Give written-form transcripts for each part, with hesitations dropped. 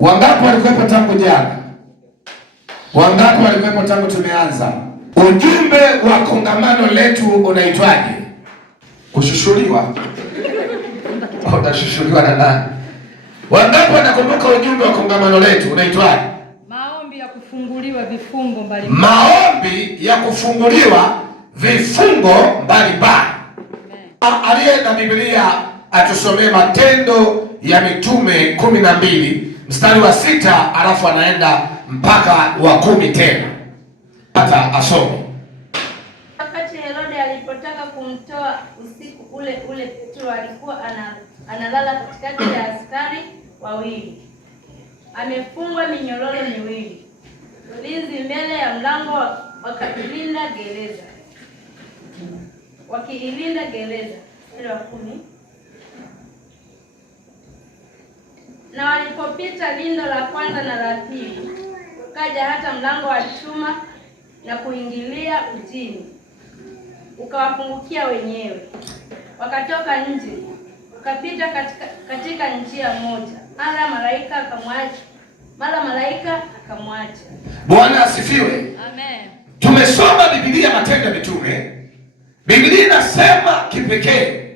Wangapi walikuwepo tangu jana? Wangapi walikuwepo tangu tumeanza? Ujumbe wa kongamano letu unaitwaje? Kushushuliwa. Utashushuliwa na nani? Wangapi wanakumbuka ujumbe wa kongamano letu unaitwaje? Maombi ya kufunguliwa vifungo mbalimbali. Maombi ya kufunguliwa vifungo mbalimbali. Aliye na Biblia atusomee Matendo ya Mitume 12 mstari wa 6 alafu anaenda mpaka wa 10 tena. Hata asome. Wakati Herode alipotaka kumtoa usiku ule Petro alikuwa analala katikati ya askari wawili, amefungwa minyororo miwili. Ulinzi mbele ya mlango wakiilinda gereza. Mstari wa 10. Na walipopita lindo la kwanza na la pili, ukaja hata mlango wa chuma na kuingilia mjini, ukawafungukia wenyewe. Wakatoka nje, ukapita katika njia moja, mara malaika akamwacha. Bwana asifiwe. Amen. Tumesoma Biblia, Matendo ya Mitume. Biblia inasema kipekee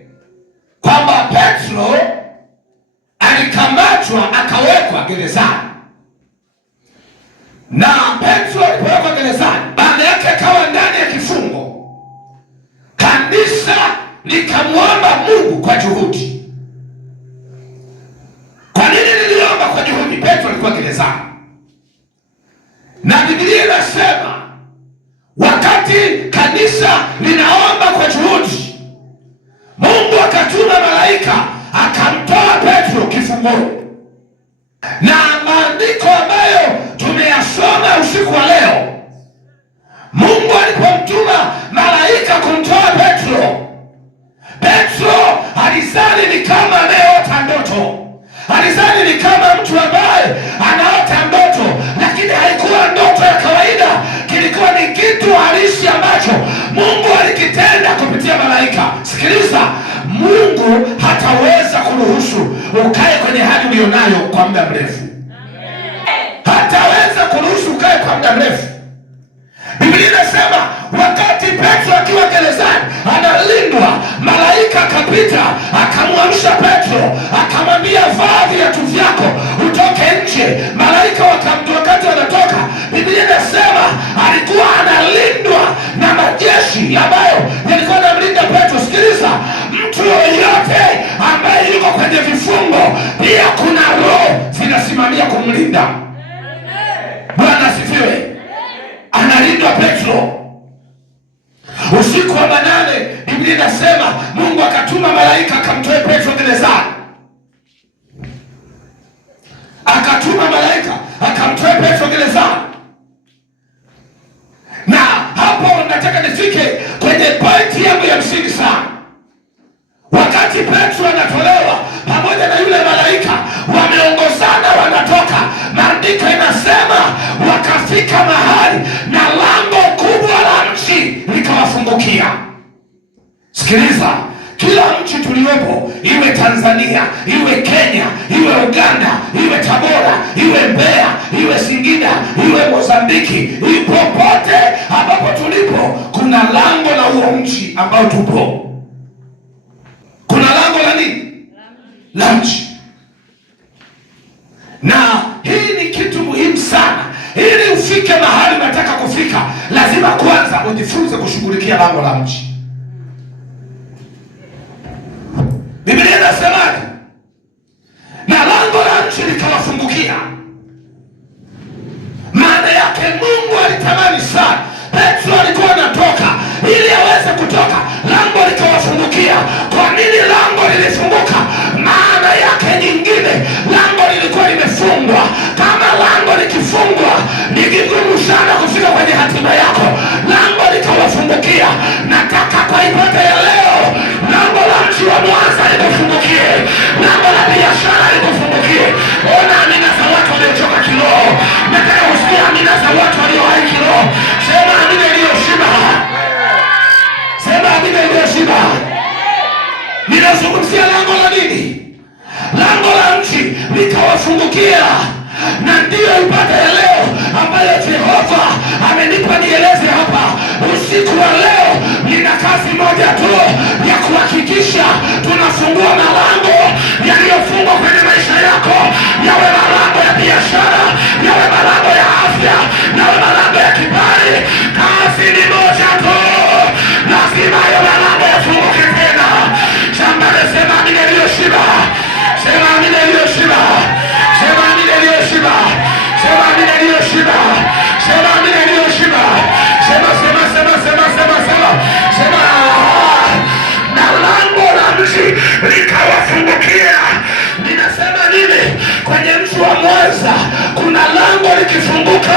kwamba Petro alikamatwa akawekwa gerezani, na Petro alipowekwa gerezani, baada yake akawa ndani ya kifungo. Kanisa likamwomba Mungu kwa juhudi. Kwa nini liliomba kwa juhudi? Petro alikuwa gerezani, na Biblia inasema wakati kanisa linaomba kwa juhudi, Mungu akatuma malaika akamtoa Petro kifungoni. Na maandiko ambayo tumeyasoma usiku wa leo, Mungu alipomtuma malaika kumtoa Petro, Petro alizani ni kama ameota ndoto, alizani ni kama mtu ambaye anaota ndoto, lakini haikuwa ndoto ya kawaida. Kilikuwa ni kitu halisi ambacho Mungu alikitenda kupitia malaika. Sikiliza, Mungu hataweza kuruhusu ukae kwenye hali ulionayo kwa muda mrefu. Hataweza kuruhusu ukae kwa muda mrefu. Biblia inasema wakati Petro akiwa gerezani analindwa, malaika akapita akamwamsha Petro, akamwambia vaa viatu vyako utoke nje. Malaika wakati wanatoka, Biblia inasema alikuwa analindwa na majeshi ambayo yalikuwa yanamlinda Petro. Sikiliza, mtu yoyote ambaye yuko kwenye vifungo, pia kuna roho zinasimamia kumlinda. Bwana asifiwe. Analindwa Petro. Usiku wa manane, Biblia inasema Mungu akatuma malaika akamtoe Petro gerezani. Akatuma malaika akamtoe Petro gerezani. Na hapo nataka nifike kwenye pointi yangu ya msingi sana. Wakati Petro anatolewa pamoja na yule malaika, wameongozana wanatoka, maandiko inasema wakafika mahali na lango kubwa la nchi likawafungukia. Sikiliza, kila nchi tuliopo, iwe Tanzania, iwe Kenya, iwe Uganda, iwe Tabora, iwe Mbeya, iwe Singida, iwe Mozambiki, popote ambapo tulipo, kuna lango la huo nchi ambao tupo. Kuna lango la nini? La nchi. Na hii ni kitu muhimu sana. Ili ufike mahali unataka kufika, lazima kwanza ujifunze kushughulikia lango la nchi. Biblia inasemaje? Na lango la nchi likawafungukia. Maana yake Mungu alitamani sana Petro alikuwa anatoka, ili aweze kutoka, lango likawafungukia. Kwa nini lango lilifunguka? Maana yake nyingine, lango lilikuwa limefungwa. Kama lango likifungwa, ni vigumu sana kufika kwenye hatima yako. Lango likawafungukia. Nataka kwa ibada ya leo, lango la mji wa Mwanza likufungukie, lango la biashara likufungukie. Ona amina za watu waliochoka kiroho. Nataka usikie amina za watu waliohai kiroho. Sema amina iliyoshiba. Sema amina iliyoshiba. Ninazungumzia lango la nini? Lango la nchi likawafungukia. na ndiyo ibada ya leo ambayo Jehova amenipa nieleze hapa usiku wa leo. Nina kazi moja tu ya kuhakikisha tunafungua malango yaliyofungwa kwenye maisha yako, yawe malango ya biashara, yawe malango ya afya, yawe malango ya kibali. Kazi ni moja tu, lazima hayo malango yafunguke tena. Shambani sema amina iliyoshiba, sema amina iliyoshiba, sema amina iliyoshiba, sema amina iliyoshiba, sema amina iliyoshiba, sema sema sema sema sema sema sema, na lango la mji likawafungukia. Ninasema nini? Kwenye mji wa Mwanza kuna lango likifunguka,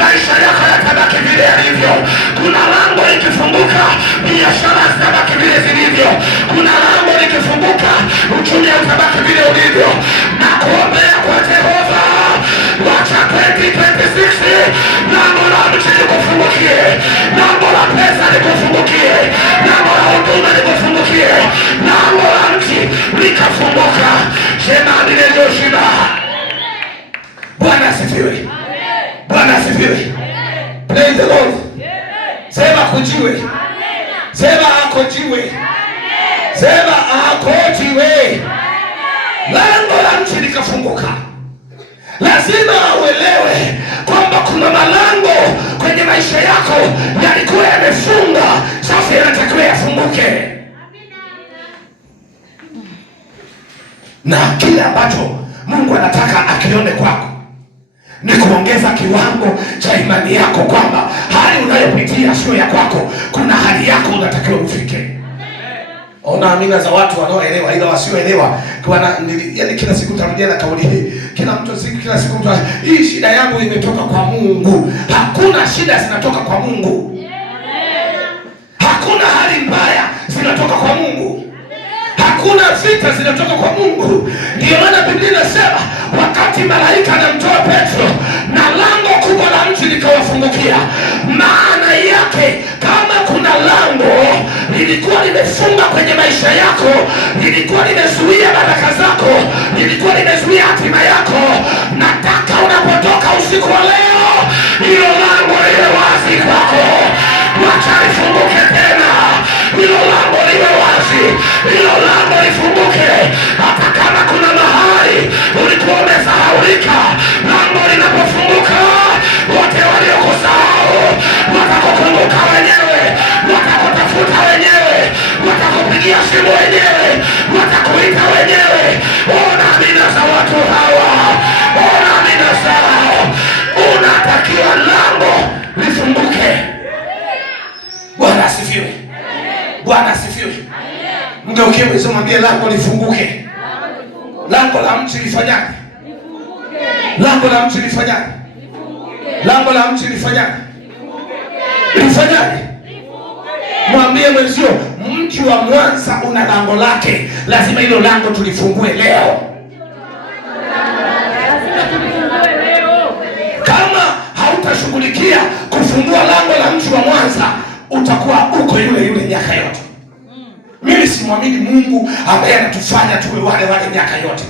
maisha yako yatabaki vile yalivyo. Kuna lango likifunguka, biashara zitabaki vile zilivyo. Kuna lango likifunguka, uchumi utabaki vile ulivyo. Na kuombea kwa Jehova, wacha 2026 lango la mji likufungukie, lango la pesa likufungukie, lango la huduma likufungukie, lango la mji likafunguka. Sema niliyoshiba. Bwana asifiwe. Bwana asifiwe. Praise the Lord. Sema kujiwe. Sema akojiwe. Sema akojiwe. Lango la mji likafunguka. Lazima uelewe kwamba kuna malango kwenye maisha yako yalikuwa yamefunga, sasa yanatakiwa yafunguke. Na kile ambacho Mungu anataka akione kwako ni kuongeza kiwango cha imani yako, kwamba hali unayopitia sio ya kwako. Kuna hali yako unatakiwa ufike. Ona amina za watu wanaoelewa, ila wasioelewa yaani kila siku tarudia na kauli hii. Kila siku mtu, hii shida yangu imetoka kwa Mungu. Hakuna shida zinatoka kwa Mungu. Hakuna hali mbaya zinatoka kwa Mungu. Hakuna vita zinatoka kwa Mungu. Ndio maana Biblia inasema wakati malaika anamtoa Petro na lango kubwa la mji likawafungukia. Maana yake kama kuna lango lilikuwa limefunga kwenye maisha yako, lilikuwa limezuia baraka zako, lilikuwa limezuia hatima yako, nataka unapotoka usiku wa leo hilo lango liwe wazi kwako. Wacha lifunguke tena. Hilo lango liwe wazi, hilo lango lifunguke. Hata kama kuna mahali ulikuwa umesahaulika, lango linapofunguka, wote waliokusahau watakukumbuka wenyewe, watakutafuta wenyewe, watakupigia simu wenyewe, watakuita wenyewe. Ona amina za watu hawa, ona amina zao. Unatakiwa lango lifunguke. Bwana asifiwe. Bwana asifiwe. Mgeukie mwenzio mwambie lango lifunguke. Lango la mji lifanyaje? Lango la mji lifanyaje? Lango la mji lifanyaje? Lifanyaje? Mwambie mwenzio mji wa Mwanza una lango lake. Lazima hilo lango tulifungue leo. Kama hautashughulikia kufungua lango la mji wa Mwanza, utakuwa uko yule yule miaka yote. Mimi simwamini Mungu ambaye anatufanya tuwe wale wale miaka yote.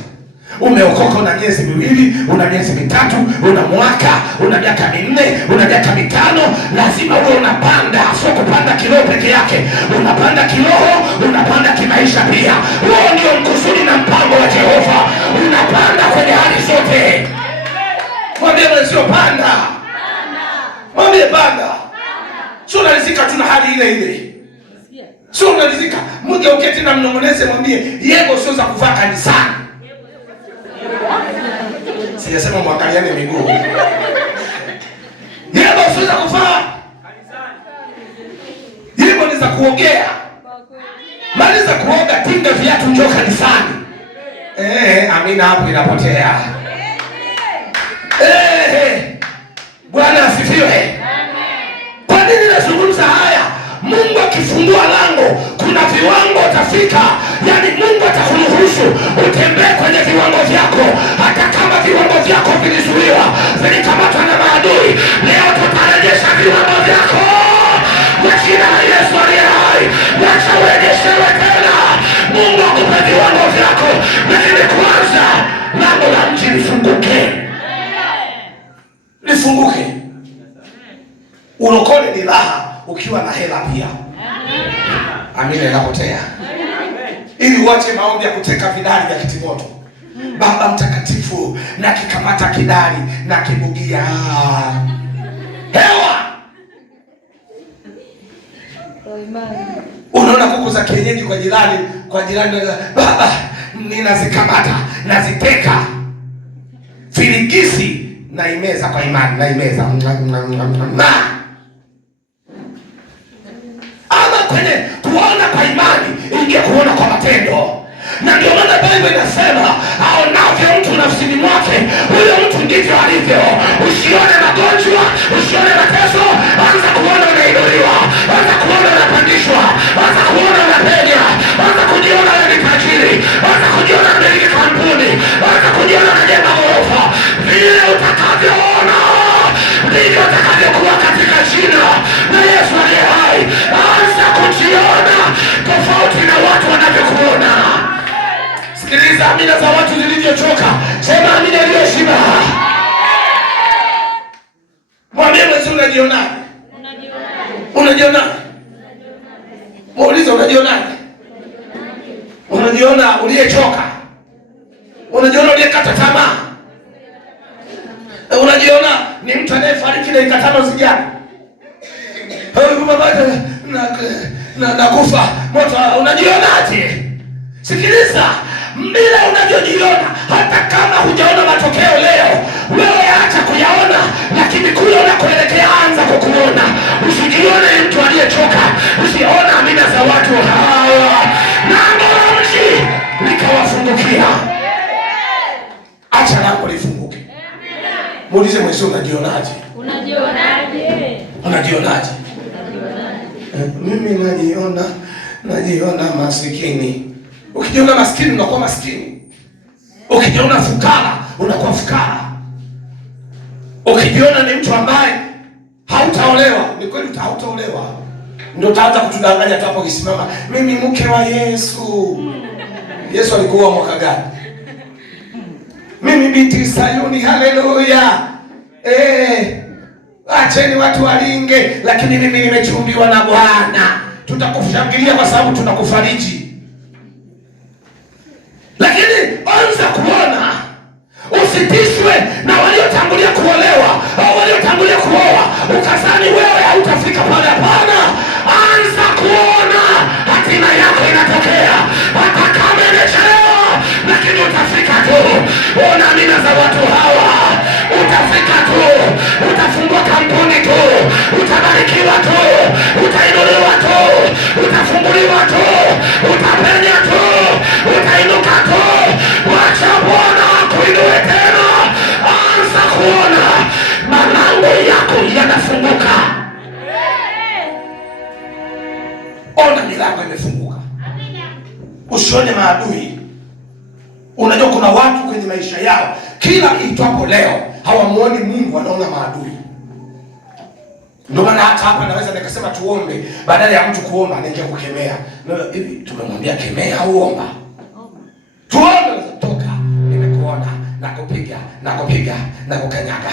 Umeokoka una miezi miwili, una miezi mitatu, una mwaka, una miaka minne, una miaka mitano, lazima uwe unapanda. Sio kupanda kiroho peke yake, unapanda kiroho, unapanda kimaisha pia. Huo ndio mkusudi na mpango wa Jehova. Unapanda kwenye hali zote. Mwambie mwenzio panda. Mwambie panda. Sio unalizika tuna hali ile ile. Sio unalizika. Mmoja uketi na mnongoneze mwambie yego sio za kuvaa kanisani. Sijasema mwangaliane miguu. Yego sio za kuvaa kanisani. Yego ni za kuogea. Maliza kuoga, tinga viatu, njoo kanisani. Amina, hapo inapotea. Bwana asifiwe. Kwa nini nazungumza haya? Mungu akifungua lango, kuna viwango utafika. Yaani Mungu atakuruhusu utembee kwenye viwango vyako, hata kama viwango vyako vilizuiwa, vilikamatwa na maadui. Leo tutarejesha viwango vyako kwa jina la Yesu aliye hai. Wacha urejeshewe tena. Mungu akupe viwango vyako, lakini kwanza lango la mji lifunguke. Lifunguke. Ulokole ni raha ukiwa na hela pia. Amina inapotea. Ili uache maombi ya kuteka vidali vya kitimoto. Baba mtakatifu, na kikamata kidali na kibugia hewa. Unaona kuku za kienyeji kwa jirani, baba ninazikamata, naziteka. Filigisi na imeza kwa imani, na imeza ama kwenye kuona kwa imani ingia kuona kwa matendo. Na ndio maana Biblia inasema aonavyo mtu nafsini mwake huyo mtu ndivyo alivyo. Usione magonjwa, usione mateso, anza kuona unainuliwa, anza kuona unapandishwa, anza kuona unapenya, anza kujiona wewe ni tajiri, anza kujiona unamiliki kampuni, anza kujiona unajenga ghorofa. Vile utakavyoona ndivyo utakavyokuwa katika jina la Yesu aliye hai. Anza kujiona tofauti na watu wanavyokuona. Sikiliza amina za watu zilivyochoka. Sema amina iliyoshiba. Mwambie mwenzio unajionaje? Unajionaje? Muulize unajionaje? Unajiona uliyechoka? Unajiona uliyekata tamaa? Unajiona ni mtu anayefariki dakika 5 zijazo? Na kufa moto. Unajionaje? Sikiliza, mbele unavyojiona, hata kama hujaona matokeo leo, wewe acha kuyaona, lakini kule unakoelekea anza kukuona. Usijione mtu aliyechoka, usiona amina za watu hawa. Lango la mji likawafungukia. Acha lango lifunguke. Muulize mwenzio unajionaje? Unajionaje? Unajionaje? Mimi najiona masikini. Ukijiona maskini unakuwa maskini. Ukijiona fukara unakuwa fukara. Ukijiona ni mtu ambaye hautaolewa, ni kweli hautaolewa. Ndio utaanza kutudanganya tu hapo ukisimama, mimi mke wa Yesu. Yesu alikuwa mwaka gani? Mimi binti Sayuni, haleluya. Acheni watu walinge, lakini mimi nimechumbiwa na Bwana. Tutakushangilia kwa sababu tunakufariji. Lakini anza kuona, usitishwe na waliotangulia kuolewa au waliotangulia kuoa ukazani wewe hautafika pale. Hapana, anza kuona hatima yako inatokea. Hata kama imechelewa, lakini utafika tu. Ona amina za watu hawa, utafika tu. Utafungua kampuni tu, utabarikiwa tu, utainuliwa tu, utafunguliwa tu, utapenya tu, utainuka tu. Wacha Bwana akuinue tena. Anza kuona malango yako yanafunguka. Ona milango imefunguka. Usione maadui. Unajua kuna watu kwenye maisha yao kila itwapo leo hawamuoni Mungu, wanaona maadui. Ndio maana hata hapa naweza nikasema tuombe, badala ya mtu kuomba anaingia kukemea. Hivi tumemwambia kemea au omba? Tuombe, toka, nimekuona, nakupiga, nakukanyaga,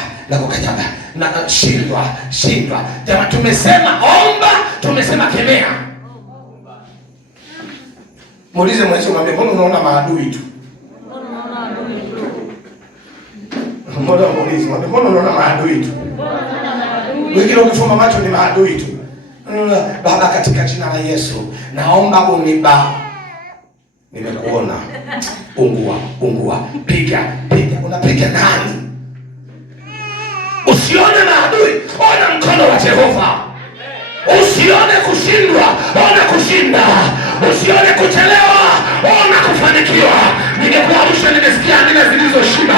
na shindwa. Jamaa tumesema omba, tumesema kemea. Muulize mwenzio, mwambie mbona unaona maadui tu? Mbona unaona maadui tu? Wengine ukifumba macho ni maadui tu. Baba katika jina la Yesu, naomba uniba. Nimekuona. Ungua. Piga. Unapiga nani? Usione maadui, ona mkono wa Jehova. Usione kushindwa, ona kushinda. Usione kuchelewa, ona kufanikiwa. Ningekuamsha nimesikia amina zilizoshiba.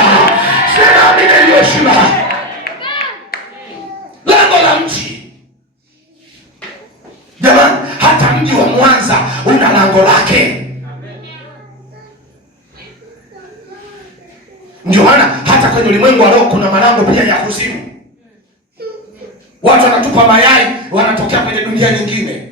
Sema amina iliyoshiba. Lango la mji. Jamani, hata mji wa Mwanza una lango lake. Ndio maana hata kwenye ulimwengu wa roho kuna malango pia ya kuzimu. Watu wanatupa mayai, wanatokea kwenye dunia nyingine.